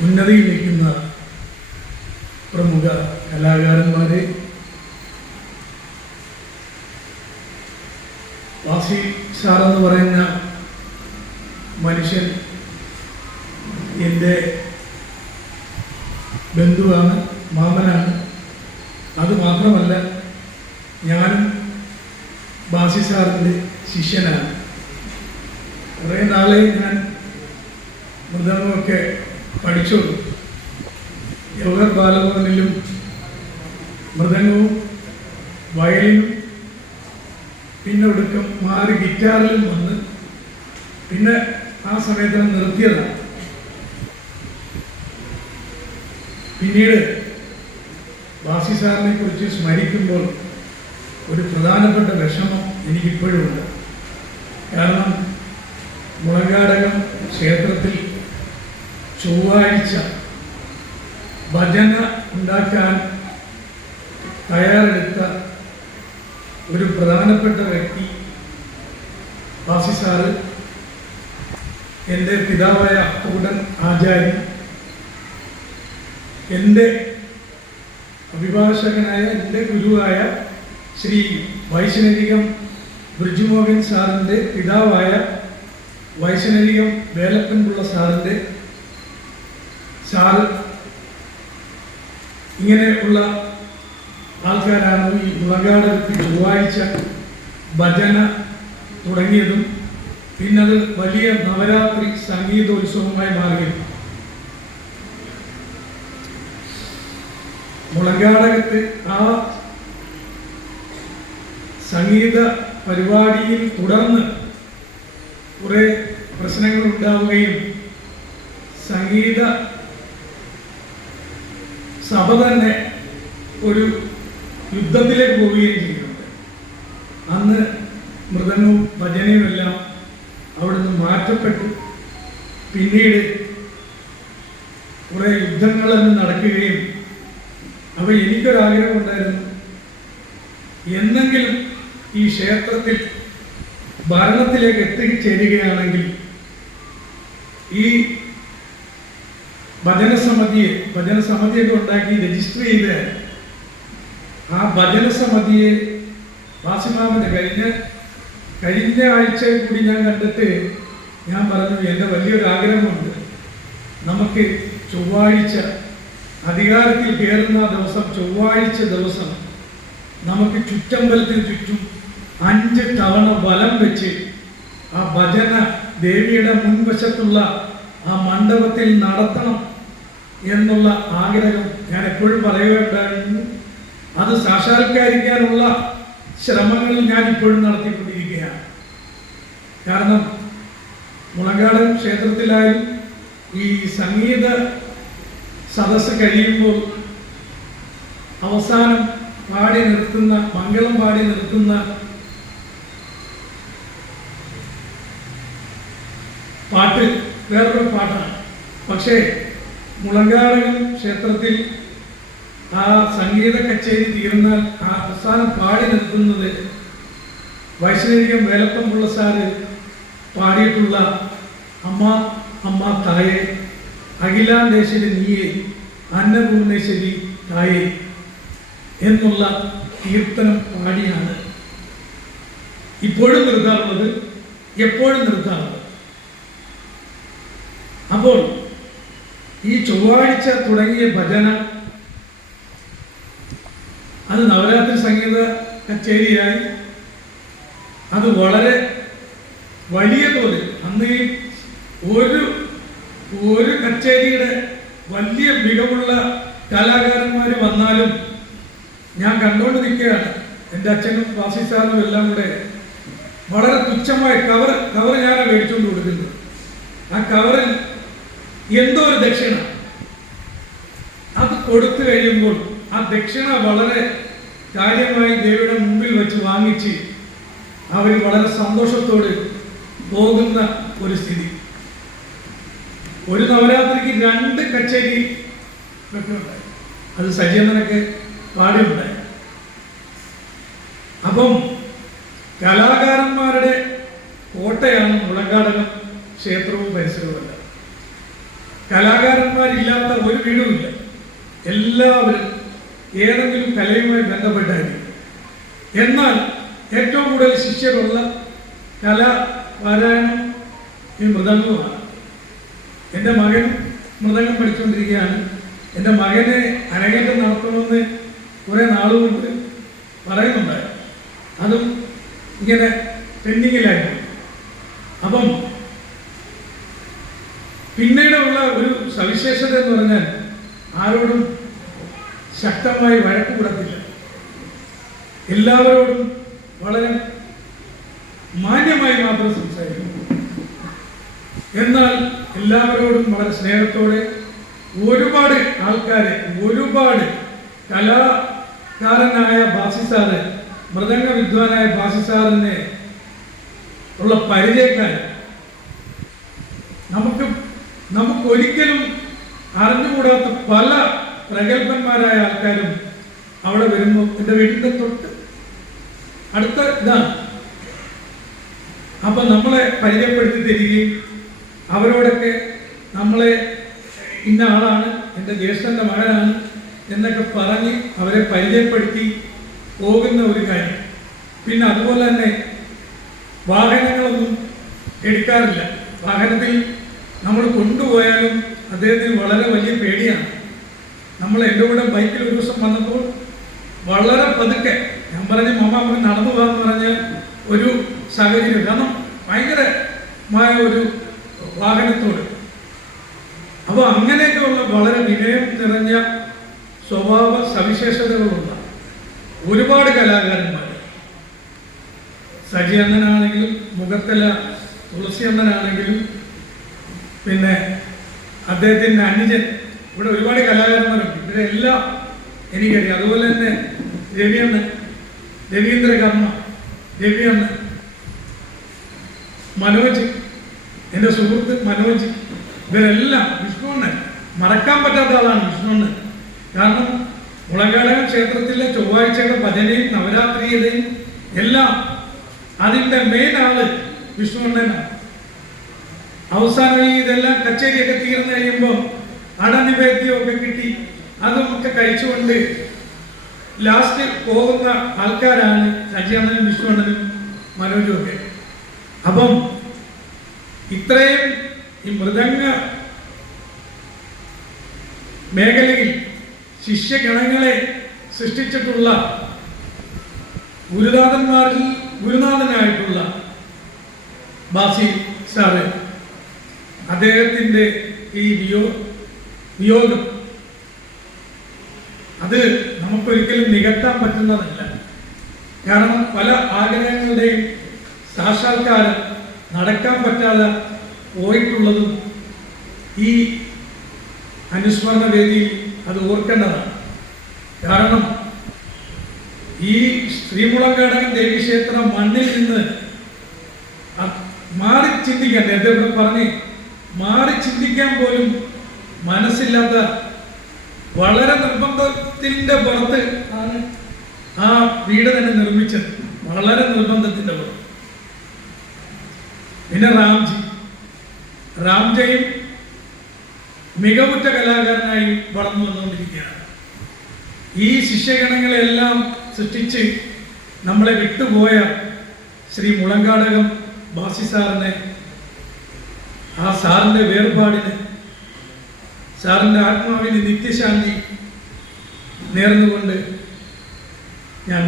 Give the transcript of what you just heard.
ഉന്നതിയിൽ നിൽക്കുന്ന പ്രമുഖ കലാകാരന്മാരെ വാസി സാർ എന്ന് പറയുന്ന മനുഷ്യൻ എന്റെ ബന്ധുവാണ് മാമനാണ്. അതുമാത്രമല്ല ഞാനും ബാസി സാറിന്റെ ശിഷ്യനാണ്. കുറേ നാളെ ഞാൻ മൃദംഗമൊക്കെ പഠിച്ചോളൂ. യോഗർ ബാലഭവനിലും മൃദംഗവും വയലിനും പിന്നെ ഒടുക്കം മാറി ഗിറ്റാറിലും വന്ന് പിന്നെ ആ സമയത്ത് നിർത്തിയതാണ് പിന്നീട് വാസി സാറിനെ കുറിച്ച് സ്മരിക്കുമ്പോൾ ഒരു പ്രധാനപ്പെട്ട വിഷമം എനിക്കിപ്പോഴുമുണ്ട് കാരണം മുളങ്കാടകം ക്ഷേത്രത്തിൽ ചൊവ്വാഴ്ച ഭജന ഉണ്ടാക്കാൻ തയ്യാറെടുത്ത ഒരു പ്രധാനപ്പെട്ട വ്യക്തി വാസി സാറ് എന്റെ പിതാവായ അക്കൂടൻ ആചാര്യൻ എന്റെ അഭിഭാഷകനായ എന്റെ ഗുരുവായ ശ്രീ വൈഷ്ണവികം ബ്രിജുമോഹൻ സാറിന്റെ പിതാവായ വൈഷ്ണവികം വേലപ്പൻപിള്ള സാറിന്റെ സാറ് ഇങ്ങനെയുള്ള ആൾക്കാരാണ് ഈ മുളങ്കാടകത്ത് ചൊവ്വാഴ്ച ഭജന തുടങ്ങിയതും പിന്നത് വലിയ നവരാത്രി സംഗീതോത്സവമായി മാറുകയും മുളങ്കാടകത്ത് ആ സംഗീത പരിപാടിയിൽ തുടർന്ന് കുറെ പ്രശ്നങ്ങൾ ഉണ്ടാവുകയും സംഗീത സഭ തന്നെ ഒരു യുദ്ധത്തിലേക്ക് പോവുകയും ചെയ്യുന്നുണ്ട്. അന്ന് മൃദംഗവും ഭജനയും എല്ലാം അവിടുന്ന് മാറ്റപ്പെട്ടു. പിന്നീട് കുറെ യുദ്ധങ്ങളെന്ന് നടക്കുകയും അപ്പൊ എനിക്കൊരാഗ്രഹം ഉണ്ടായിരുന്നു. എന്നെങ്കിലും ഈ ക്ഷേത്രത്തിൽ ഭരണത്തിലേക്ക് എത്തിച്ചേരുകയാണെങ്കിൽ ഈ ഭജനസമിതിയെ ഭജനസമിതിയൊക്കെ ഉണ്ടാക്കി രജിസ്റ്റർ ചെയ്ത് ആ ഭജനസമിതിയെ വാസിമാമന്റെ കഴിഞ്ഞ കഴിഞ്ഞ ആഴ്ച കൂടി ഞാൻ കണ്ടിട്ട് ഞാൻ പറഞ്ഞു എന്റെ വലിയൊരു ആഗ്രഹമുണ്ട്. നമുക്ക് ചൊവ്വാഴ്ച അധികാരത്തിൽ കയറുന്ന ദിവസം ചൊവ്വാഴ്ച ദിവസം നമുക്ക് ചുറ്റമ്പലത്തിന് ചുറ്റും അഞ്ച് തവണ വലം വെച്ച് ആ ഭജന ദേവിയുടെ മുൻവശത്തുള്ള ആ മണ്ഡപത്തിൽ നടത്തണം. എന്നുള്ള ആഗ്രഹം ഞാൻ എപ്പോഴും പറയുകയുണ്ടായിരുന്നു അത് സാക്ഷാത്കരിക്കാനുള്ള ശ്രമങ്ങൾ ഞാൻ ഇപ്പോഴും നടത്തിക്കൊണ്ടിരിക്കുകയാണ്. കാരണം മുളങ്കാട് ക്ഷേത്രത്തിലായാലും ഈ സംഗീത സദസ്സ് കഴിയുമ്പോൾ അവസാനം പാടി നിർത്തുന്ന മംഗളം പാടി നിർത്തുന്ന പാട്ട് വേറൊരു പാട്ടാണ്. പക്ഷേ മുളങ്കാടകം ക്ഷേത്രത്തിൽ ആ സംഗീത കച്ചേരി തീർന്ന ആ അവസാനം പാടി നിർത്തുന്നത് വൈഷ്ണവികം വേലപ്പം സാറ് പാടിയിട്ടുള്ള അമ്മ അമ്മ തായെ അഖിലാന്തേശ്വരി നീയെ അന്നപൂർണേശ്വരി തായെ എന്നുള്ള കീർത്തനം പാടിയാണ്. ഇപ്പോഴും നിർത്താറുള്ളത് എപ്പോഴും നിർത്താറുള്ളത്. അപ്പോൾ ഈ ചൊവ്വാഴ്ച തുടങ്ങിയ ഭജന അത് നവരാത്രി സംഗീത കച്ചേരിയായി. അത് വളരെ വലിയ തോതിൽ. അന്ന് ഈ ഒരു ഒരു കച്ചേരിയുടെ വലിയ മികവുള്ള കലാകാരന്മാർ വന്നാലും ഞാൻ കണ്ടുകൊണ്ട് നിൽക്കുകയാണ് എന്റെ അച്ഛനും വാസി സാറിനും എല്ലാം കൂടെ വളരെ തുച്ഛമായ കവർ കവർ ഞാനാണ് മേടിച്ചുകൊണ്ട് കൊടുക്കുന്നത്. ആ കവറിൽ എന്തോ ഒരു ദക്ഷിണ? അത് കൊടുത്തു കഴിയുമ്പോൾ ആ ദക്ഷിണ വളരെ കാര്യമായി ദേവിയുടെ മുമ്പിൽ വെച്ച് വാങ്ങിച്ച് അവർ വളരെ സന്തോഷത്തോട് പോകുന്ന ഒരു സ്ഥിതി. ഒരു നവരാത്രിക്ക് രണ്ട് കച്ചേരി അത് സജീവനൊക്കെ പാടിയുണ്ടായി. അപ്പം കലാകാരന്മാരുടെ കോട്ടയാണ് മുളങ്കാടകം ക്ഷേത്രവും പരിസരവുമല്ല കലാകാരന്മാരില്ലാത്ത ഒരു വീടുമില്ല. എല്ലാവരും ഏതെങ്കിലും കലയുമായി ബന്ധപ്പെട്ടായിരിക്കും. എന്നാൽ ഏറ്റവും കൂടുതൽ ശിഷ്യരുള്ള കല പാരായണം ഈ മൃദംഗമാണ്. എന്റെ മകൻ മൃദംഗം പഠിച്ചുകൊണ്ടിരിക്കുകയാണ്. എന്റെ മകനെ അരങ്ങേറ്റം നടത്തണമെന്ന് കുറേ നാളുകൊണ്ട് പറയുന്നുണ്ടായിരുന്നു. അതും ഇങ്ങനെ പെൻഡിങ്ങിലായിരുന്നു. അപ്പം പിന്നീടുള്ള ഒരു സവിശേഷത എന്ന് പറഞ്ഞാൽ ആരോടും ശക്തമായി വഴക്ക് കൂടത്തില്ല. എല്ലാവരോടും വളരെ മാന്യമായി മാത്രം സംസാരിക്കും. എന്നാൽ എല്ലാവരോടും വളരെ സ്നേഹത്തോടെ ഒരുപാട് ആൾക്കാരെ ഒരുപാട് കലാകാരനായ ബാസിസാറ് മൃദംഗ വിദ്വാനായ ബാസിസാറിനെ ഉള്ള പരിചയക്കാരൻ നമുക്ക് നമുക്ക് ഒരിക്കലും അറിഞ്ഞുകൂടാത്ത പല പ്രഗത്ഭന്മാരായ ആൾക്കാരും അവിടെ വരുമ്പോൾ എന്റെ വീടിന്റെ തൊട്ട് അടുത്ത ഇതാണ്. അപ്പൊ നമ്മളെ പരിചയപ്പെടുത്തി തരികയും അവരോടൊക്കെ നമ്മളെ ഇന്ന ആളാണ് എന്റെ ജ്യേഷ്ഠന്റെ മകനാണ് എന്നൊക്കെ പറഞ്ഞ് അവരെ പരിചയപ്പെടുത്തി പോകുന്ന ഒരു കാര്യം. പിന്നെ അതുപോലെ തന്നെ വാഹനങ്ങളൊന്നും എടുക്കാറില്ല. വാഹനത്തിൽ നമ്മൾ കൊണ്ടുപോയാലും അദ്ദേഹത്തിന് വളരെ വലിയ പേടിയാണ്. നമ്മൾ എന്റെ കൂടെ ബൈക്കിൽ ഒരു ദിവസം വന്നപ്പോൾ വളരെ പതുക്കെ ഞാൻ പറഞ്ഞ മമ്മ നമുക്ക് നടന്നു പോകാന്ന് പറഞ്ഞ ഒരു സാഹചര്യം കാരണം ഭയങ്കരമായ ഒരു വാഹനത്തോട്. അപ്പോൾ അങ്ങനെയൊക്കെയുള്ള വളരെ വിനയം നിറഞ്ഞ സ്വഭാവ സവിശേഷതകളുള്ള ഒരുപാട് കലാകാരന്മാർ. സജി അണ്ണനാണെങ്കിലും മുഖത്തല തുളസി അണ്ണനാണെങ്കിലും പിന്നെ അദ്ദേഹത്തിന്റെ അനുജൻ. ഇവിടെ ഒരുപാട് കലാകാരന്മാരുണ്ട്. ഇവിടെ എല്ലാം എനിക്കറിയാം. അതുപോലെ തന്നെ രവിയണ്ണൻ രവീന്ദ്ര കർമ്മ രവിയണ്ണൻ മനോജ് എന്റെ സുഹൃത്ത് മനോജ് ഇവരെല്ലാം വിഷ്ണുണ്ണൻ. മറക്കാൻ പറ്റാത്ത ആളാണ് വിഷ്ണുണ്ണൻ. കാരണം മുളകാടക ക്ഷേത്രത്തിലെ ചൊവ്വാഴ്ചയുടെ ഭജനയും നവരാത്രിയുടെയും എല്ലാം അതിന്റെ മെയിൻ ആൾ വിഷ്ണുണ്ണനാണ്. അവസാനം ഈ ഇതെല്ലാം കച്ചേരിയൊക്കെ തീർന്നു കഴിയുമ്പോൾ അടനിവേദ്യമൊക്കെ കിട്ടി. അതുമൊക്കെ കഴിച്ചുകൊണ്ട് ലാസ്റ്റ് പോകുന്ന ആൾക്കാരാണ് സജിയാണനും വിഷ്ണുവണ്ണനും മനോജും ഒക്കെ. അപ്പം ഇത്രയും ഈ മൃദംഗ മേഖലയിൽ ശിഷ്യഗണങ്ങളെ സൃഷ്ടിച്ചിട്ടുള്ള ഗുരുനാഥന്മാരിൽ ഗുരുനാഥനായിട്ടുള്ള ബാസി സാറ് അദ്ദേഹത്തിന്റെ ഈ വിയോ വിയോഗം. അത് നമുക്കൊരിക്കലും നികത്താൻ പറ്റുന്നതല്ല. കാരണം പല ആഗ്രഹങ്ങളുടെയും സാക്ഷാത്കാരം നടക്കാൻ പറ്റാതെ പോയിട്ടുള്ളതും ഈ അനുസ്മരണ വേദിയിൽ അത് ഓർക്കേണ്ടതാണ്. കാരണം ഈ ശ്രീമുളങ്കടകൻ ദേവീക്ഷേത്ര മണ്ണിൽ നിന്ന് മാറി ചിന്തിക്കട്ടെ എന്തെങ്കിലും പറഞ്ഞ് മാറി ചിന്തിക്കാൻ പോലും മനസ്സില്ലാത്ത വളരെ നിർബന്ധത്തിന്റെ പുറത്ത് ആ വീട് തന്നെ നിർമ്മിച്ചത്. വളരെ നിർബന്ധത്തിന്റെ പുറത്ത്. പിന്നെ റാംജി. റാംജയും മികവുറ്റ കലാകാരനായി വളർന്നു വന്നുകൊണ്ടിരിക്കുകയാണ്. ഈ ശിഷ്യഗണങ്ങളെല്ലാം സൃഷ്ടിച്ച് നമ്മളെ വിട്ടുപോയ ശ്രീ മുളങ്കാടകം ബാസി സാറിനെ ആ സാറിന്റെ വേർപാടിന് സാറിന്റെ ആത്മാവിന് നിത്യശാന്തി നേർന്നുകൊണ്ട് ഞാൻ